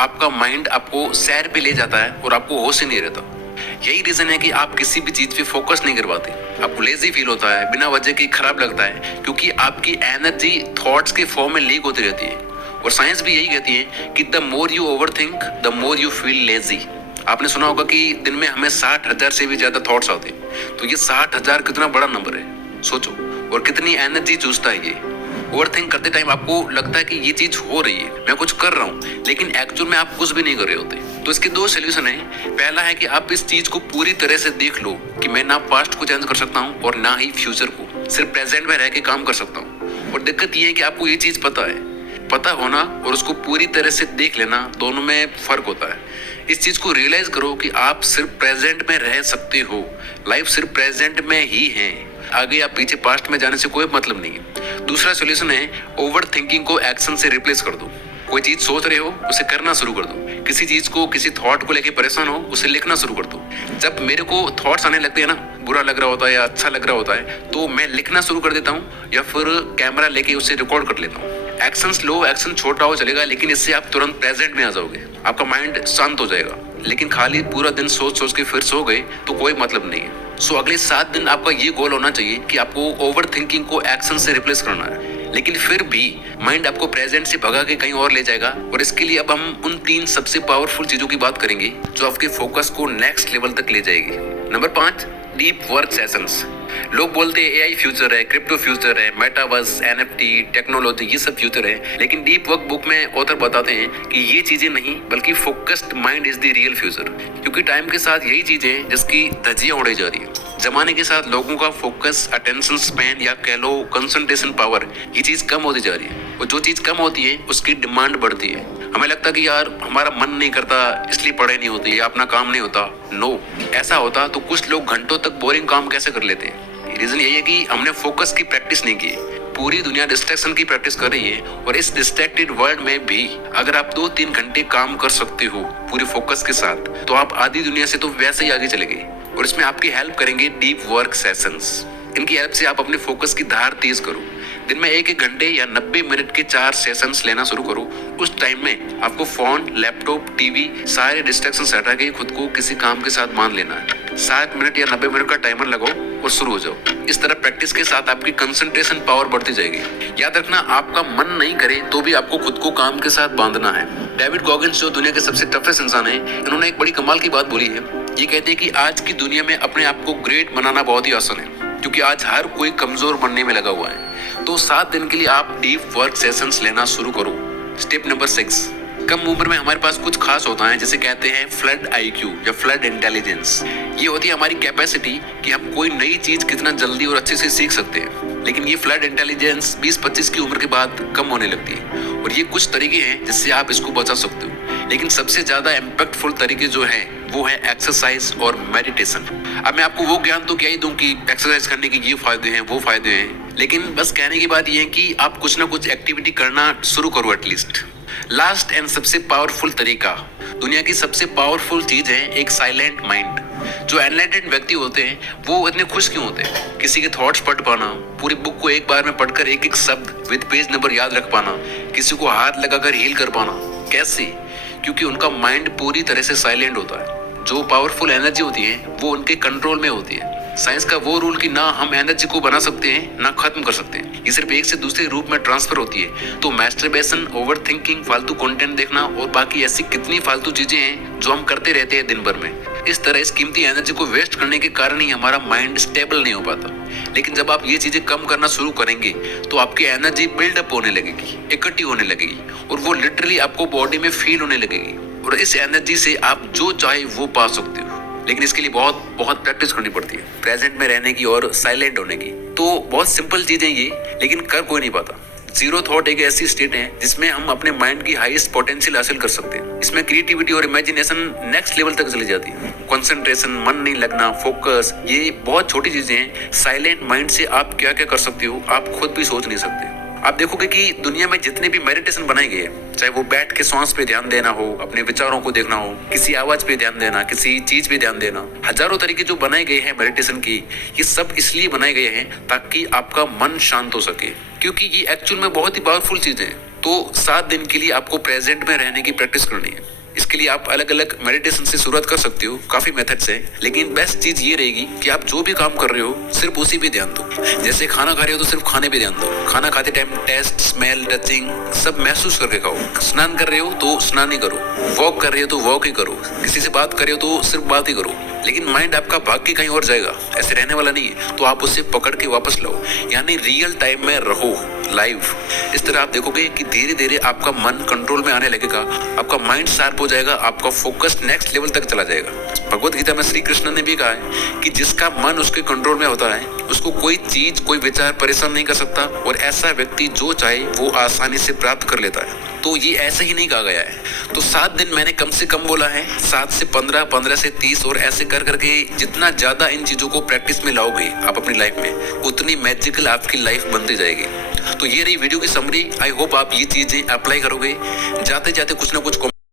आपका माइंड आपको सैर पे ले जाता है और आपको होश ही नहीं रहता। यही रीजन है कि आप किसी भी चीज पे फोकस नहीं कर पाते, आपको लेजी फील होता है, बिना वजह के खराब लगता है, क्योंकि आपकी एनर्जी थॉट्स के फॉर्म में लीक होती रहती है। और साइंस भी यही कहती है कि the more you over think the more you feel lazy. आपने सुना होगा कि दिन में हमें 60,000 से भी ज्यादा थॉट्स आते हैं, तो ये 60,000 कितना बड़ा नंबर है, सोचो। और कितनी एनर्जी चूसता है ये। ओवर थिंक करते टाइम आपको लगता है कि ये चीज हो रही है, मैं कुछ कर रहा हूँ, लेकिन एक्चुअल में आप कुछ भी नहीं कर रहे होते। तो इसके दो सोल्यूशन है। पहला है कि आप इस चीज को पूरी तरह से देख लो कि मैं ना पास्ट को चेंज कर सकता हूँ और ना ही फ्यूचर को, सिर्फ प्रेजेंट में रह के काम कर सकता हूँ। और दिक्कत ये है कि आपको ये चीज पता है, पता होना और उसको पूरी तरह से देख लेना, दोनों में फर्क होता है। इस चीज को रियलाइज करो कि आप सिर्फ प्रेजेंट में रह सकते हो, लाइफ सिर्फ प्रेजेंट में ही है, आगे या पीछे पास्ट में जाने से कोई मतलब नहीं है। दूसरा सॉल्यूशन है ओवर थिंकिंग को एक्शन से रिप्लेस कर दो। कोई चीज सोच रहे हो उसे करना शुरू कर दो, किसी चीज को, किसी थॉट को लेके परेशान हो उसे लिखना शुरू कर दो। जब मेरे को थॉट्स आने लगते हैं ना, बुरा लग रहा होता है या अच्छा लग रहा होता है, तो मैं लिखना शुरू कर देता हूँ या फिर कैमरा लेके उसे रिकॉर्ड कर लेता हूँ। एक्शन लो, एक्शन छोटा हो चलेगा, लेकिन इससे आप तुरंत प्रेजेंट में आ जाओगे, आपका माइंड शांत हो जाएगा। लेकिन खाली पूरा दिन सोच सोच के फिर सो गए तो कोई मतलब नहीं है। सो अगले 7 दिन आपका ये गोल होना चाहिए कि आपको ओवर थिंकिंग को एक्शन से रिप्लेस करना है। लेकिन फिर भी माइंड आपको प्रेजेंट से भगा के कहीं और ले जाएगा, और इसके लिए अब हम उन 3 सबसे पावरफुल चीजों की बात करेंगे जो आपके फोकस को नेक्स्ट लेवल तक ले जाएगी। Number 5, deep work sessions. लोग बोलते हैं एआई फ्यूचर है, क्रिप्टो फ्यूचर है, मेटावर्स, एनएफटी, टेक्नोलॉजी, ये सब फ्यूचर है। लेकिन डीप वर्क बुक में ऑथर बताते हैं कि ये चीजें नहीं, बल्कि focused mind is the real future. क्योंकि टाइम के साथ यही चीजें जिसकी धज्जियां उड़ाई जा रही है। जमाने के साथ लोगों का फोकस, अटेंशन स्पैन या कह लो कंसंट्रेशन पावर, ये चीज कम होती जा रही है। और जो चीज कम होती है उसकी डिमांड बढ़ती है। हमें लगता है कि यार हमारा मन नहीं करता इसलिए पढ़ाई नहीं होती या अपना काम नहीं होता। नो, ऐसा होता तो कुछ लोग घंटों तक बोरिंग काम कैसे कर लेते हैं। रीजन यही है कि हमने फोकस की प्रैक्टिस नहीं की। पूरी दुनिया डिस्ट्रैक्शन की प्रैक्टिस कर रही है, और इस डिस्ट्रैक्टेड वर्ल्ड में भी अगर आप 2-3 घंटे काम कर सकते हो पूरे फोकस के साथ, तो आप आधी दुनिया से तो वैसे ही आगे चले गए। और इसमें आपकी हेल्प करेंगे डीप वर्क सेशंस। इनकी हेल्प से आप अपने फोकस की धार तेज करो। दिन में 1-1 घंटे या 90 मिनट के 4 सेशंस लेना शुरू करो। उस टाइम में आपको फोन, लैपटॉप, टीवी, सारे डिस्ट्रैक्शन हटा के खुद को किसी काम के साथ मान लेना है। 7 मिनट या 90 मिनट का टाइमर लगाओ और शुरू हो जाओ। इस तरह प्रैक्टिस के साथ आपकी कंसंट्रेशन पावर बढ़ती जाएगी। याद रखना, आपका मन नहीं करे तो भी आपको खुद को काम के साथ बांधना है। डेविड गॉगिंस जो दुनिया के सबसे टफेस्ट इंसान है, इन्होंने एक बड़ी कमाल की बात बोली है। ये कहते हैं कि आज की दुनिया में अपने आप को ग्रेट बनाना बहुत ही आसान है, क्योंकि आज हर कोई कमजोर बनने में लगा हुआ है। तो 7 दिन के लिए आप डीप वर्क सेशंस लेना शुरू करो। स्टेप नंबर 6, कम उम्र में हमारे पास कुछ खास होता है जिसे कहते हैं फ्लड आईक्यू या फ्लड इंटेलिजेंस। ये होती है हमारी कैपेसिटी कि हम कोई नई चीज कितना जल्दी और अच्छे से सीख सकते हैं। लेकिन ये फ्लड इंटेलिजेंस 20-25 की उम्र के बाद कम होने लगती है, और ये कुछ तरीके हैं जिससे आप इसको बचा सकते हो। लेकिन सबसे ज्यादा इम्पैक्टफुल तरीके जो है वो है एक्सरसाइज और मेडिटेशन। अब मैं आपको वो ज्ञान तो क्या ही दूं कि एक्सरसाइज करने के ये फायदे हैं, वो फायदे हैं, लेकिन बस कहने की बात ये है कि आप कुछ ना कुछ एक्टिविटी करना शुरू करो एटलीस्ट। लास्ट एंड सबसे पावरफुल तरीका, दुनिया की सबसे पावरफुल चीज है एक साइलेंट माइंड। जो एनलाइटेंड व्यक्ति होते हैं वो इतने खुश क्यों होते हैं? किसी के थॉट्स पढ़ पाना, पूरी बुक को एक बार में पढ़कर एक-एक शब्द विद पेज नंबर याद रख पाना, किसी को हाथ लगाकर हील कर पाना। कैसे? क्योंकि उनका माइंड पूरी तरह से साइलेंट होता है। जो पावरफुल एनर्जी होती है वो उनके कंट्रोल में होती है। साइंस का वो रूल कि ना हम एनर्जी को बना सकते हैं ना खत्म कर सकते हैं, ये सिर्फ एक से दूसरे रूप में ट्रांसफर होती है। तो मैस्टरबेशन, ओवरथिंकिंग, फालतू कंटेंट देखना और बाकी ऐसी कितनी फालतू चीजें हैं जो हम करते रहते हैं दिन भर में, इस तरह इस कीमती एनर्जी को वेस्ट करने के कारण ही हमारा माइंड स्टेबल नहीं हो पाता। लेकिन जब आप ये चीजें कम करना शुरू करेंगे तो आपकी एनर्जी बिल्डअप होने लगेगी, इकट्ठी होने लगेगी, और वो लिटरली आपको बॉडी में फील होने लगेगी। और इस एनर्जी से आप जो चाहे वो पा सकते हो। लेकिन इसके लिए बहुत बहुत प्रैक्टिस करनी पड़ती है, प्रेजेंट में रहने की और साइलेंट होने की। तो बहुत सिंपल चीजें ये, लेकिन कर कोई नहीं पाता। जीरो थॉट एक ऐसी स्टेट है जिसमें हम अपने माइंड की हाईएस्ट पोटेंशियल हासिल कर सकते हैं। इसमें क्रिएटिविटी और इमेजिनेशन नेक्स्ट लेवल तक चली जाती है। कंसंट्रेशन, मन नहीं लगना, फोकस, ये बहुत छोटी चीजें हैं। साइलेंट माइंड से आप क्या क्या कर सकते हो आप खुद भी सोच नहीं सकते। आप देखोगे कि दुनिया में जितने भी मेडिटेशन बनाए गए हैं, चाहे वो बैठ के सांस पे ध्यान देना हो, अपने विचारों को देखना हो, किसी आवाज पे ध्यान देना, किसी चीज पे ध्यान देना, हजारों तरीके जो बनाए गए हैं मेडिटेशन की, ये सब इसलिए बनाए गए हैं ताकि आपका मन शांत हो सके। क्योंकि ये एक्चुअल में बहुत ही पावरफुल चीज है। तो 7 दिन के लिए आपको प्रेजेंट में रहने की प्रैक्टिस करनी है। इसके लिए आप अलग अलग मेडिटेशन से शुरुआत कर सकते हो, काफी मेथड्स हैं, लेकिन बेस्ट चीज ये रहेगी कि आप जो भी काम कर रहे हो सिर्फ उसी पे ध्यान दो। जैसे खाना खा रहे हो तो सिर्फ खाने पे ध्यान दो, खाना खाते टाइम टेस्ट, स्मेल, टचिंग सब महसूस करके खाओ। स्नान कर रहे हो तो स्नान ही करो, वॉक कर रहे हो तो वॉक ही करो, किसी से बात कर रहे हो तो सिर्फ बात ही करो। लेकिन माइंड आपका भाग के कहीं और जाएगा, ऐसे रहने वाला नहीं है, तो आप उसे पकड़ के वापस लाओ, यानी रियल टाइम में रहो, लाइव। इस तरह आप देखोगे कि धीरे धीरे आपका मन कंट्रोल में आने लगेगा, आपका माइंड शार्प हो जाएगा, आपका फोकस नेक्स्ट लेवल तक चला जाएगा। भगवत गीता में श्री कृष्ण ने भी कहा है कि जिसका मन उसके कंट्रोल में होता है उसको कोई चीज, कोई विचार परेशान नहीं कर सकता, और ऐसा व्यक्ति जो चाहे वो आसानी से प्राप्त कर लेता है। तो ये ऐसे ही नहीं कहा गया है। तो 7 दिन मैंने कम से कम बोला है, 7 से 15, 15 से 30, और ऐसे कर करके जितना ज्यादा इन चीजों को प्रैक्टिस में लाओगे आप अपनी लाइफ में, उतनी मैजिकल आपकी लाइफ बनती जाएगी। तो ये रही वीडियो की समरी। आई होप आप ये चीजें अप्लाई करोगे। जाते जाते कुछ ना कुछ